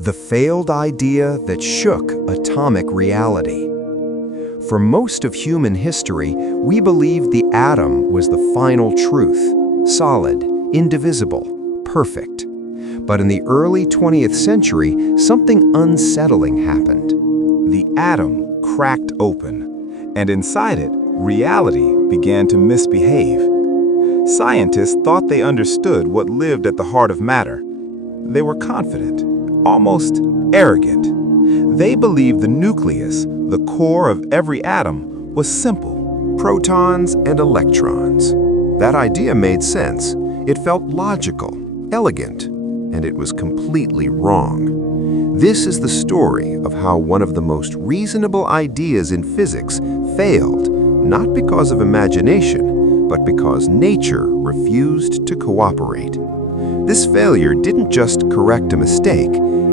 The failed idea that shook atomic reality. For most of human history, we believed the atom was the final truth, solid, indivisible, perfect. But in the early 20th century, something unsettling happened. The atom cracked open, and inside it, reality began to misbehave. Scientists thought they understood what lived at the heart of matter. They were confident, almost arrogant. They believed the nucleus, the core of every atom, was simple. Protons and electrons. That idea made sense. It felt logical, elegant, and it was completely wrong. This is the story of how one of the most reasonable ideas in physics failed, not because of imagination, but because nature refused to cooperate. This failure didn't just correct a mistake,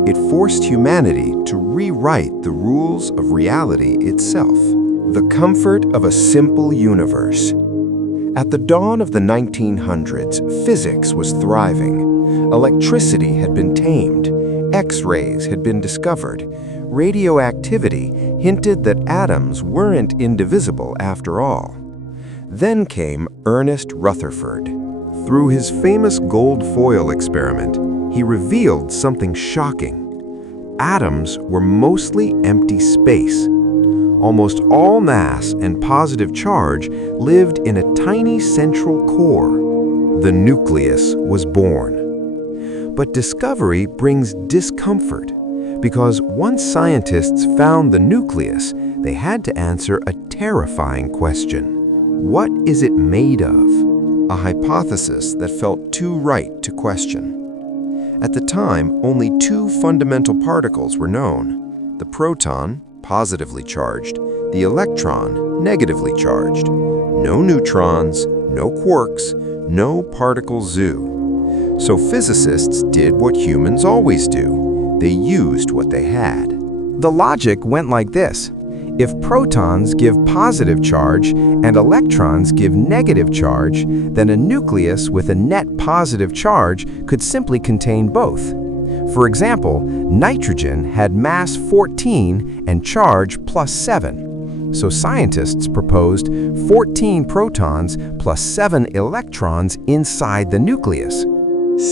it forced humanity to rewrite the rules of reality itself. The comfort of a simple universe. At the dawn of the 1900s, physics was thriving. Electricity had been tamed, X-rays had been discovered, radioactivity hinted that atoms weren't indivisible after all. Then came Ernest Rutherford. Through his famous gold foil experiment, he revealed something shocking. Atoms were mostly empty space. Almost all mass and positive charge lived in a tiny central core. The nucleus was born. But discovery brings discomfort, because once scientists found the nucleus, they had to answer a terrifying question. What is it made of? A hypothesis that felt too right to question. At the time, only two fundamental particles were known: the proton, positively charged, the electron, negatively charged. No neutrons, no quarks, no particle zoo. So physicists did what humans always do. They used what they had. The logic went like this. If protons give positive charge and electrons give negative charge, then a nucleus with a net positive charge could simply contain both. For example, nitrogen had mass 14 and charge plus 7. So scientists proposed 14 protons plus 7 electrons inside the nucleus.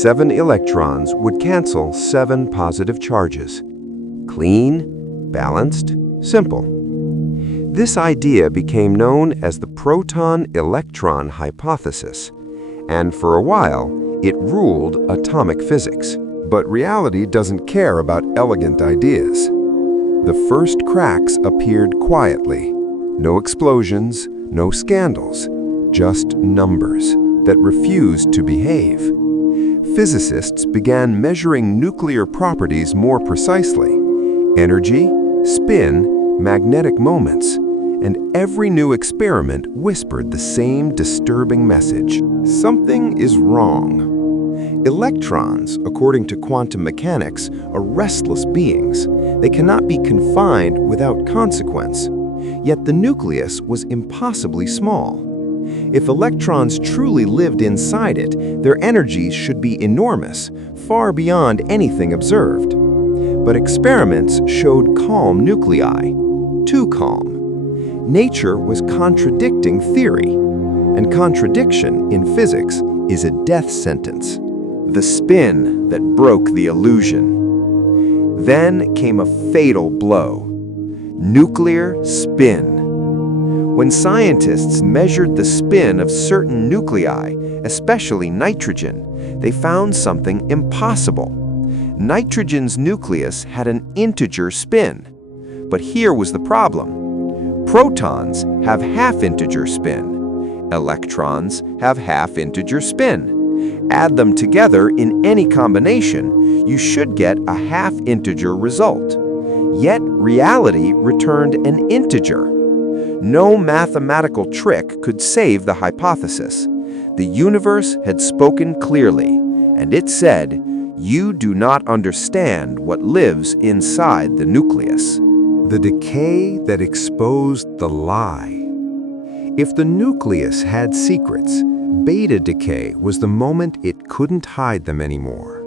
7 electrons would cancel 7 positive charges. Clean, balanced, simple. This idea became known as the proton-electron hypothesis, and for a while, it ruled atomic physics. But reality doesn't care about elegant ideas. The first cracks appeared quietly. No explosions, no scandals, just numbers that refused to behave. Physicists began measuring nuclear properties more precisely: energy, spin, magnetic moments. And every new experiment whispered the same disturbing message. Something is wrong. Electrons, according to quantum mechanics, are restless beings. They cannot be confined without consequence. Yet the nucleus was impossibly small. If electrons truly lived inside it, their energies should be enormous, far beyond anything observed. But experiments showed calm nuclei, too calm. Nature was contradicting theory, and contradiction in physics is a death sentence. The spin that broke the illusion. Then came a fatal blow: nuclear spin. When scientists measured the spin of certain nuclei, especially nitrogen, they found something impossible. Nitrogen's nucleus had an integer spin. But here was the problem. Protons have half-integer spin. Electrons have half-integer spin. Add them together in any combination, you should get a half-integer result. Yet reality returned an integer. No mathematical trick could save the hypothesis. The universe had spoken clearly, and it said, "You do not understand what lives inside the nucleus." The decay that exposed the lie. If the nucleus had secrets, beta decay was the moment it couldn't hide them anymore.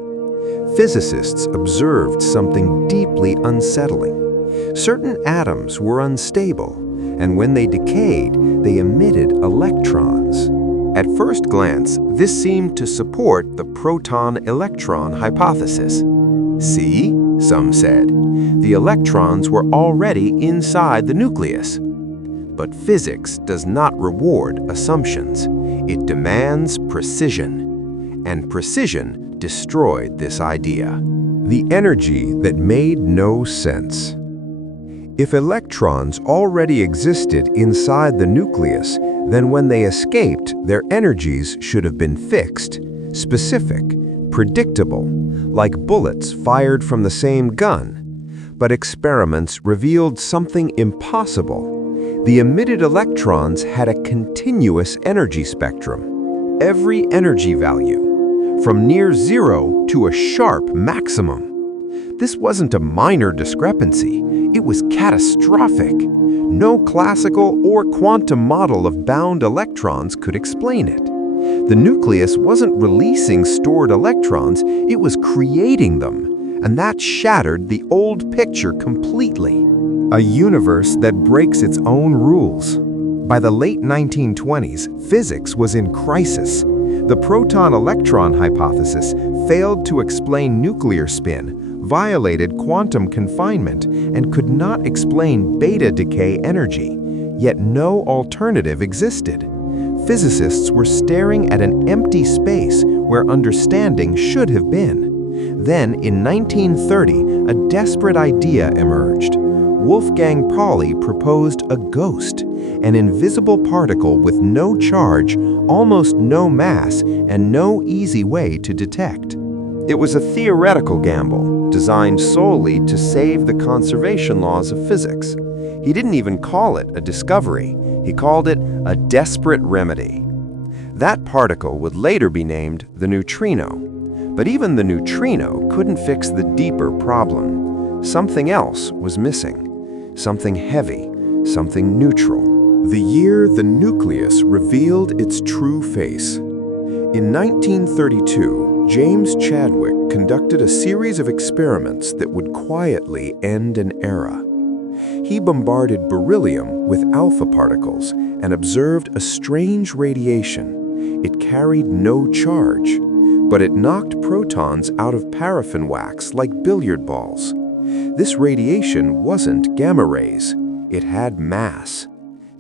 physicists observed something deeply unsettling. Certain atoms were unstable, and when they decayed, they emitted electrons. At first glance, this seemed to support the proton-electron hypothesis. See, some said, the electrons were already inside the nucleus. But physics does not reward assumptions. It demands precision. And precision destroyed this idea. The energy that made no sense. If electrons already existed inside the nucleus, then when they escaped, their energies should have been fixed, specific, predictable, like bullets fired from the same gun. But experiments revealed something impossible. The emitted electrons had a continuous energy spectrum. Every energy value, from near zero to a sharp maximum. This wasn't a minor discrepancy, it was catastrophic. No classical or quantum model of bound electrons could explain it. The nucleus wasn't releasing stored electrons, it was creating them, and that shattered the old picture completely. A universe that breaks its own rules. By the late 1920s, physics was in crisis. The proton-electron hypothesis failed to explain nuclear spin, violated quantum confinement, and could not explain beta decay energy, yet no alternative existed. Physicists were staring at an empty space where understanding should have been. Then, in 1930, a desperate idea emerged. Wolfgang Pauli proposed a ghost, an invisible particle with no charge, almost no mass, and no easy way to detect. It was a theoretical gamble, designed solely to save the conservation laws of physics. He didn't even call it a discovery. He called it a desperate remedy. That particle would later be named the neutrino. But even the neutrino couldn't fix the deeper problem. Something else was missing. Something heavy, something neutral. The year the nucleus revealed its true face. In 1932, James Chadwick conducted a series of experiments that would quietly end an era. He bombarded beryllium with alpha particles and observed a strange radiation. It carried no charge, but it knocked protons out of paraffin wax like billiard balls. This radiation wasn't gamma rays, it had mass.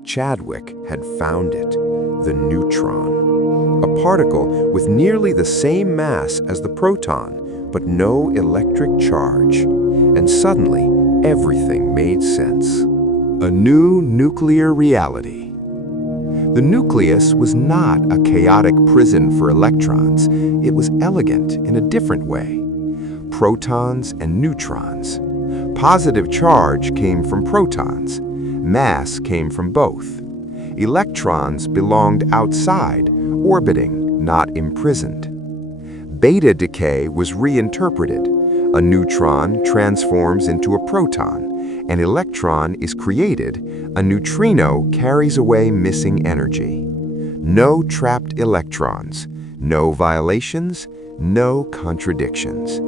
Chadwick had found it, the neutron. A particle with nearly the same mass as the proton, but no electric charge. And suddenly, everything made sense. A new nuclear reality. The nucleus was not a chaotic prison for electrons. It was elegant in a different way. Protons and neutrons. Positive charge came from protons. Mass came from both. Electrons belonged outside, orbiting, not imprisoned. Beta decay was reinterpreted. A neutron transforms into a proton. An electron is created. A neutrino carries away missing energy. No trapped electrons, no violations, no contradictions.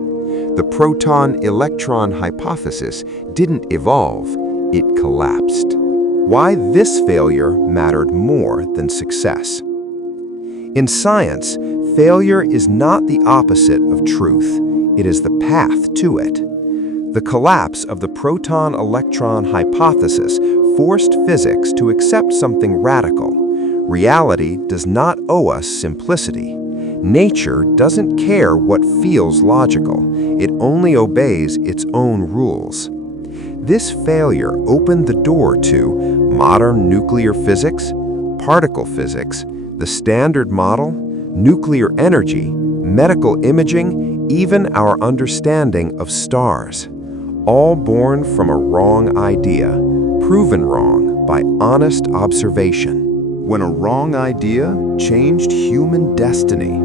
The proton-electron hypothesis didn't evolve, it collapsed. Why this failure mattered more than success. In science, failure is not the opposite of truth, it is the path to it. The collapse of the proton-electron hypothesis forced physics to accept something radical. Reality does not owe us simplicity. Nature doesn't care what feels logical, it only obeys its own rules. This failure opened the door to modern nuclear physics, particle physics, the Standard Model, nuclear energy, medical imaging, even our understanding of stars. All born from a wrong idea, proven wrong by honest observation. When a wrong idea changed human destiny.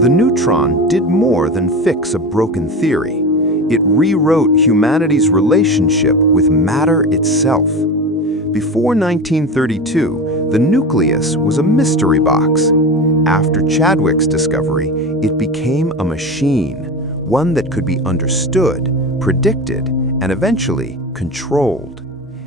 The neutron did more than fix a broken theory. It rewrote humanity's relationship with matter itself. Before 1932, the nucleus was a mystery box. After Chadwick's discovery, it became a machine, one that could be understood, predicted, and eventually controlled.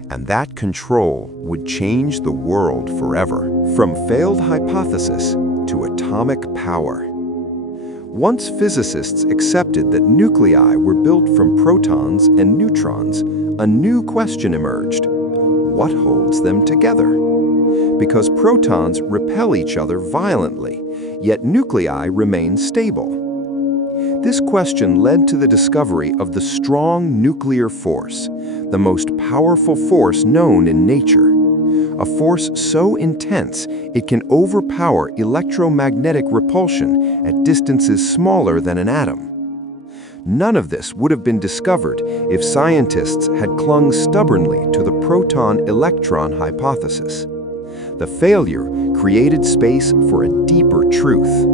And that control would change the world forever, from failed hypothesis to atomic power. Once physicists accepted that nuclei were built from protons and neutrons, a new question emerged. What holds them together? Because protons repel each other violently, yet nuclei remain stable. This question led to the discovery of the strong nuclear force, the most powerful force known in nature. A force so intense it can overpower electromagnetic repulsion at distances smaller than an atom. None of this would have been discovered if scientists had clung stubbornly to the proton-electron hypothesis. The failure created space for a deeper truth.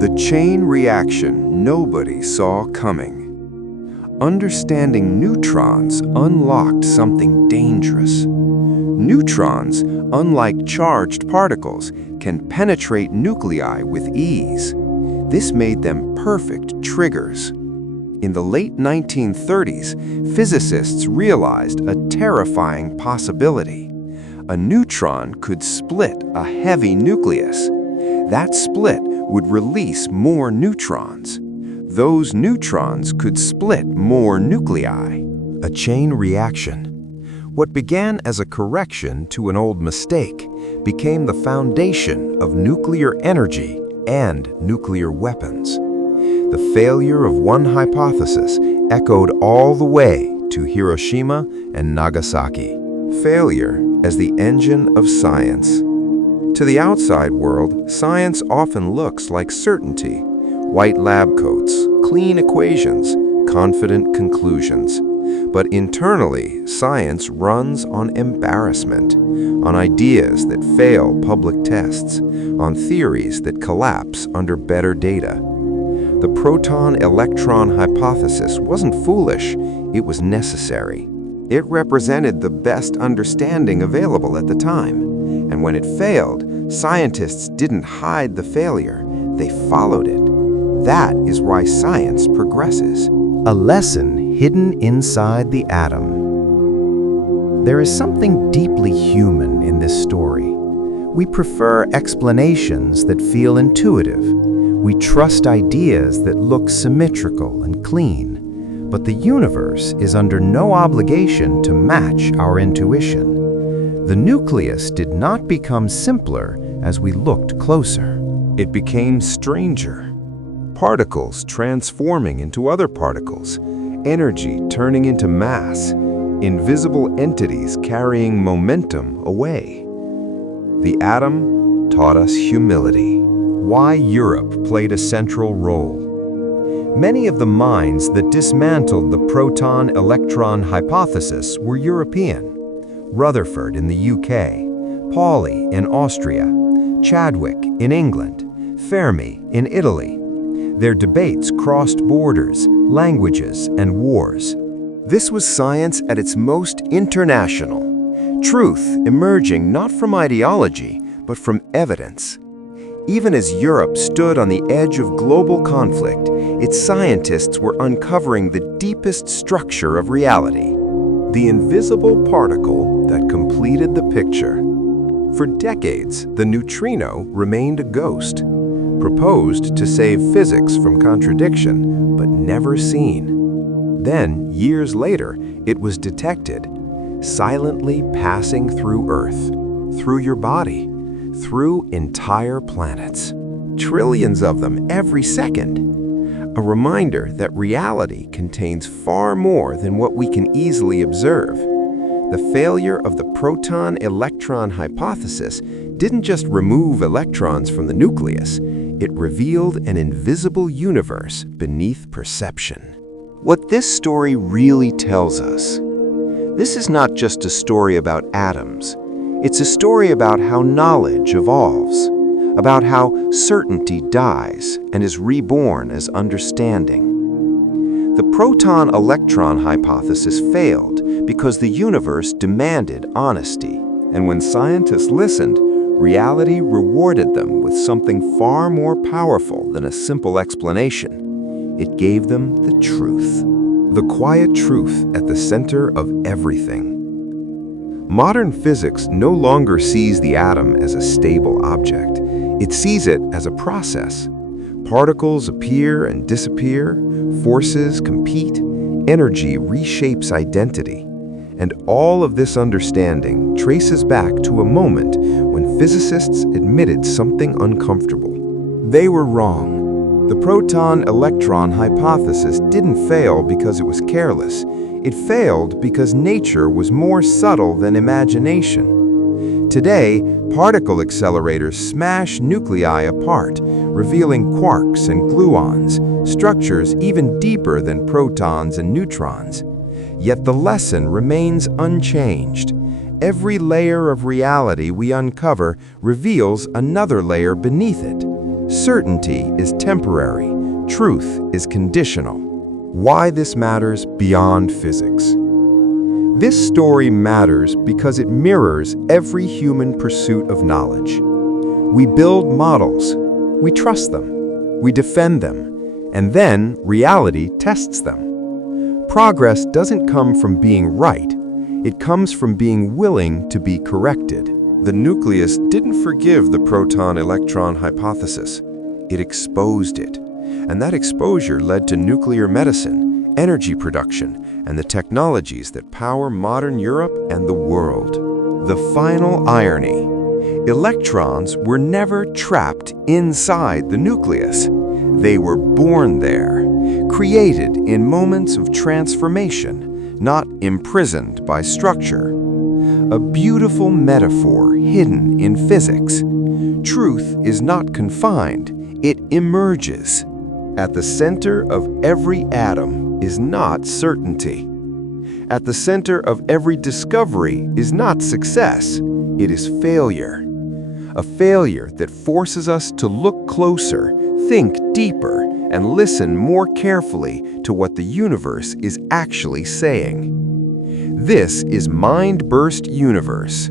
The chain reaction nobody saw coming. Understanding neutrons unlocked something dangerous. Neutrons, unlike charged particles, can penetrate nuclei with ease. This made them perfect triggers. In the late 1930s, physicists realized a terrifying possibility. A neutron could split a heavy nucleus. That split would release more neutrons. Those neutrons could split more nuclei. A chain reaction. What began as a correction to an old mistake became the foundation of nuclear energy and nuclear weapons. The failure of one hypothesis echoed all the way to Hiroshima and Nagasaki. Failure as the engine of science. To the outside world, science often looks like certainty. White lab coats, clean equations, confident conclusions. But internally, science runs on embarrassment, on ideas that fail public tests, on theories that collapse under better data. The proton-electron hypothesis wasn't foolish, it was necessary. It represented the best understanding available at the time. And when it failed, scientists didn't hide the failure, they followed it. That is why science progresses. A lesson hidden inside the atom. There is something deeply human in this story. We prefer explanations that feel intuitive. We trust ideas that look symmetrical and clean. But the universe is under no obligation to match our intuition. The nucleus did not become simpler as we looked closer. It became stranger. Particles transforming into other particles, energy turning into mass, invisible entities carrying momentum away. The atom taught us humility. Why Europe played a central role. Many of the minds that dismantled the proton-electron hypothesis were European. Rutherford in the UK, Pauli in Austria, Chadwick in England, Fermi in Italy. Their debates crossed borders, languages, and wars. This was science at its most international. Truth emerging not from ideology, but from evidence. Even as Europe stood on the edge of global conflict, its scientists were uncovering the deepest structure of reality. The invisible particle that completed the picture. For decades, the neutrino remained a ghost, proposed to save physics from contradiction, but never seen. Then, years later, it was detected, silently passing through Earth, through your body, through entire planets. Trillions of them every second. A reminder that reality contains far more than what we can easily observe. The failure of the proton-electron hypothesis didn't just remove electrons from the nucleus, it revealed an invisible universe beneath perception. What this story really tells us. This is not just a story about atoms. It's a story about how knowledge evolves, about how certainty dies and is reborn as understanding. The proton-electron hypothesis failed because the universe demanded honesty, and when scientists listened, reality rewarded them with something far more powerful than a simple explanation. It gave them the truth. The quiet truth at the center of everything. Modern physics no longer sees the atom as a stable object. It sees it as a process. Particles appear and disappear, forces compete, energy reshapes identity. And all of this understanding traces back to a moment when physicists admitted something uncomfortable. They were wrong. The proton-electron hypothesis didn't fail because it was careless. It failed because nature was more subtle than imagination. Today, particle accelerators smash nuclei apart, revealing quarks and gluons, structures even deeper than protons and neutrons. Yet the lesson remains unchanged. Every layer of reality we uncover reveals another layer beneath it. Certainty is temporary. Truth is conditional. Why this matters beyond physics. This story matters because it mirrors every human pursuit of knowledge. We build models, we trust them, we defend them, and then reality tests them. Progress doesn't come from being right, it comes from being willing to be corrected. The nucleus didn't forgive the proton-electron hypothesis. It exposed it. And that exposure led to nuclear medicine, energy production, and the technologies that power modern Europe and the world. The final irony. Electrons were never trapped inside the nucleus. They were born there, created in moments of transformation, not imprisoned by structure. A beautiful metaphor hidden in physics. Truth is not confined, it emerges. At the center of every atom is not certainty. At the center of every discovery is not success, it is failure. A failure that forces us to look closer, think deeper, and listen more carefully to what the universe is actually saying. This is Mind Burst Universe.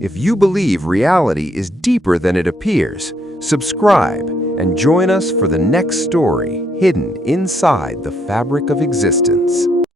If you believe reality is deeper than it appears, subscribe and join us for the next story hidden inside the fabric of existence.